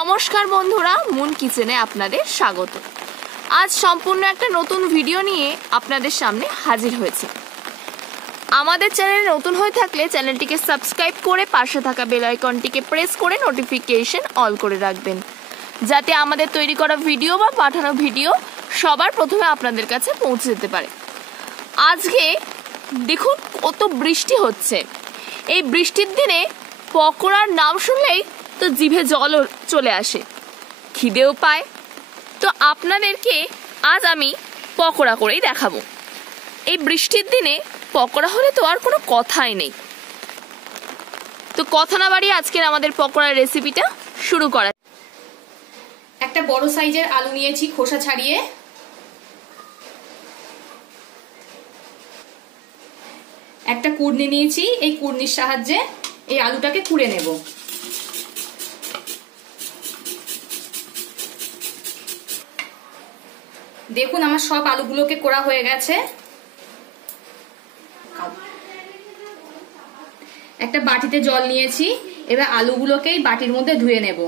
নমস্কার বন্ধুরা, মুন কিচেনে আপনাদের স্বাগত। আজ সম্পূর্ণ একটা নতুন ভিডিও নিয়ে আপনাদের সামনে হাজির হয়েছে। আমাদের চ্যানেলে নতুন হয়ে থাকলে চ্যানেলটিকে সাবস্ক্রাইব করে পাশে থাকা বেল আইকনটিকে প্রেস করে নোটিফিকেশন অল করে রাখবেন, যাতে আমাদের তৈরি করা ভিডিও বা পাঠানো ভিডিও সবার প্রথমে আপনাদের কাছে পৌঁছে যেতে পারে। আজকে দেখুন কত বৃষ্টি হচ্ছে। এই বৃষ্টির দিনে পকোড়ার নাম শুনলেই তো জিভে জলও চলে আসে, খিদেও পায়। তো আপনাদেরকে আজ আমি পকোড়া করেই দেখাবো। এই বৃষ্টির দিনে পকোড়া হলে তো আর কোনো কথাই নেই। তো কথা না বাড়িয়ে আজকের আমাদের পকোড়ার রেসিপিটা শুরু করা। একটা বড় সাইজের আলু নিয়েছি খোসা ছাড়িয়ে। একটা কুড়নি নিয়েছি, এই কুড়নির সাহায্যে এই আলুটাকে কুড়ে নেব। দেখুন আমার সব আলুগুলোকে কোড়া হয়ে গেছে। একটা বাটিতে জল নিয়েছি, এবার আলুগুলোকেই বাটির মধ্যে ধুয়ে নেব,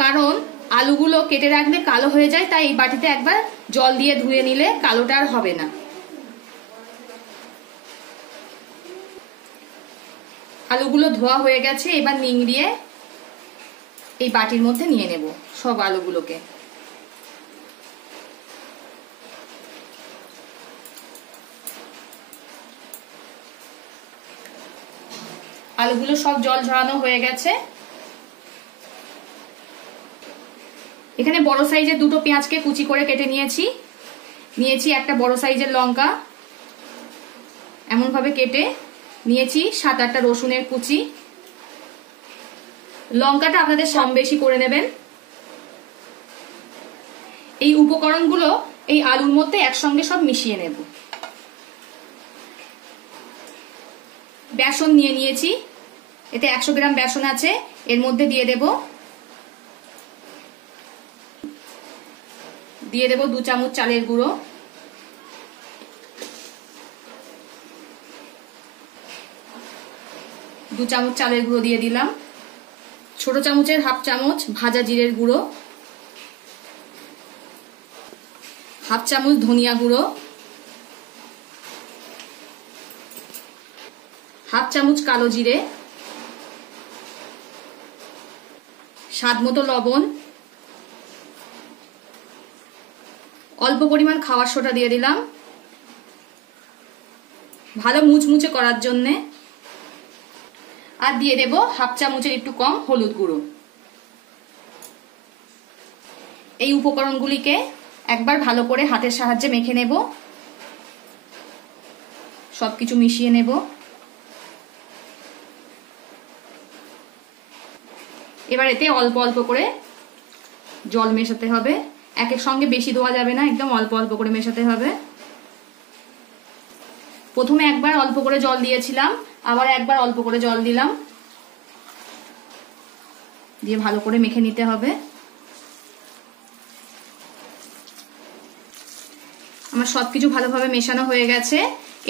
কারণ আলুগুলো কেটে রাখলে কালো হয়ে যায়, তাই এই বাটিতে একবার জল দিয়ে ধুয়ে নিলে কালোটা আর হবে না। আলুগুলো ধোয়া হয়ে গেছে, এবার নিংড়িয়ে এই বাটির মধ্যে নিয়ে নেব সব আলুগুলোকে। আলুগুলো সব জল ঝরানো হয়ে গেছে। এখানে বড় সাইজের দুটো পেঁয়াজকে কুচি করে কেটে নিয়েছি একটা বড় সাইজের লঙ্কা এমন ভাবে কেটে নিয়েছি, 7-8টা রসুনের কুচি। লঙ্কাটা আপনাদের কম বেশি করে নেবেন। এই উপকরণগুলো এই আলুর মধ্যে একসঙ্গে সব মিশিয়ে নেব। বেসন নিয়ে নিয়েছি, এতে 100 গ্রাম বেসন আছে, এর মধ্যে দিয়ে দেব 2 চামচ চালের গুঁড়ো, 2 চামচ চালের গুঁড়ো দিয়ে দিলাম। ছোট চামচের 1/2 চামচ ভাজা জিরের গুঁড়ো, 1/2 চামচ ধনিয়া গুঁড়ো, 1/2 চামচ কালো জিরে, স্বাদ মতো লবণ, অল্প পরিমাণ খাবার সোডা দিয়ে দিলাম ভালো মুচমুচে করার জন্যে, আর দিয়ে দেব 1/2 চামচের একটু কম হলুদ গুঁড়ো। এই উপকরণগুলিকে একবার ভালো করে হাতের সাহায্যে মেখে নেব, সবকিছু মিশিয়ে নেব। এবার এতে অল্প অল্প করে জল মেশাতে হবে, একের সঙ্গে বেশি দেওয়া যাবে না, একদম অল্প অল্প করে মেশাতে হবে। প্রথমে একবার অল্প করে জল দিয়েছিলাম, আবার একবার অল্প করে জল দিলাম, দিয়ে ভালো করে মেখে নিতে হবে। আমার সবকিছু ভালোভাবে মেশানো হয়ে গেছে,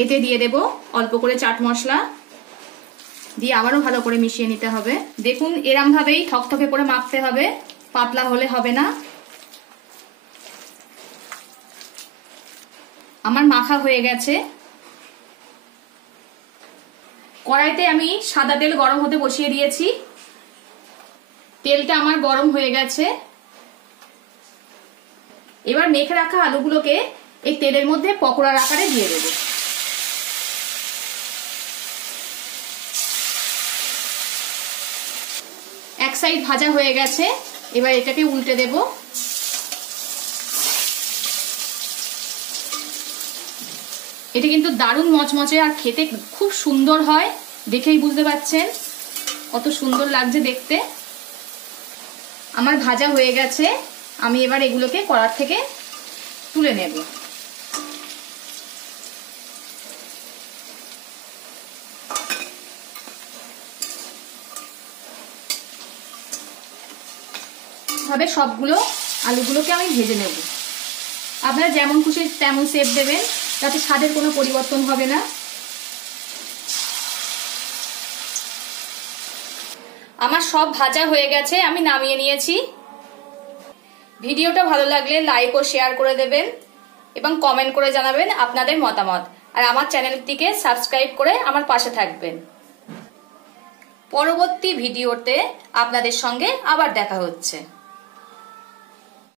এতে দিয়ে দেব অল্প করে চাট মশলা, দিয়ে আবারও ভালো করে মিশিয়ে নিতে হবে। দেখুন এরম ভাবেই থকথকে করে মাখতে হবে, পাতলা হলে হবে না। আমার মাখা হয়ে গেছে। কড়াইতে আমি সাদা তেল গরম হতে বসিয়ে দিয়েছি, তেলটা আমার গরম হয়ে গেছে। এবার মেখে রাখা আলুগুলোকে এই তেলের মধ্যে পকোড়ার আকারে দিয়ে দেব। এক সাইড ভাজা হয়ে গেছে, এবার এটাকে উল্টে দেব। এটা কিন্তু দারুণ মচমচে আর খেতে খুব সুন্দর হয়, দেখেই বুঝতে পারছেন কত সুন্দর লাগছে দেখতে। আমার ভাজা হয়ে গেছে, আমি এবার এগুলোকে কড়ার থেকে তুলে নেব। ভাবে সবগুলো আলুগুলোকে আমি ভেজে নেব। আপনারা যেমন খুশি তেমন শেপ দেবেন, তাতে স্বাদের কোনো পরিবর্তন হবে না। আমার সব ভাজা হয়ে গেছে, আমি নামিয়ে নিয়েছি। ভিডিওটা ভালো লাগলে লাইক ও শেয়ার করে দেবেন এবং কমেন্ট করে জানাবেন আপনাদের মতামত। আর আমার চ্যানেলটিকে সাবস্ক্রাইব করে আমার পাশে থাকবেন। পরবর্তী ভিডিওতে আপনাদের সঙ্গে আবার দেখা হচ্ছে।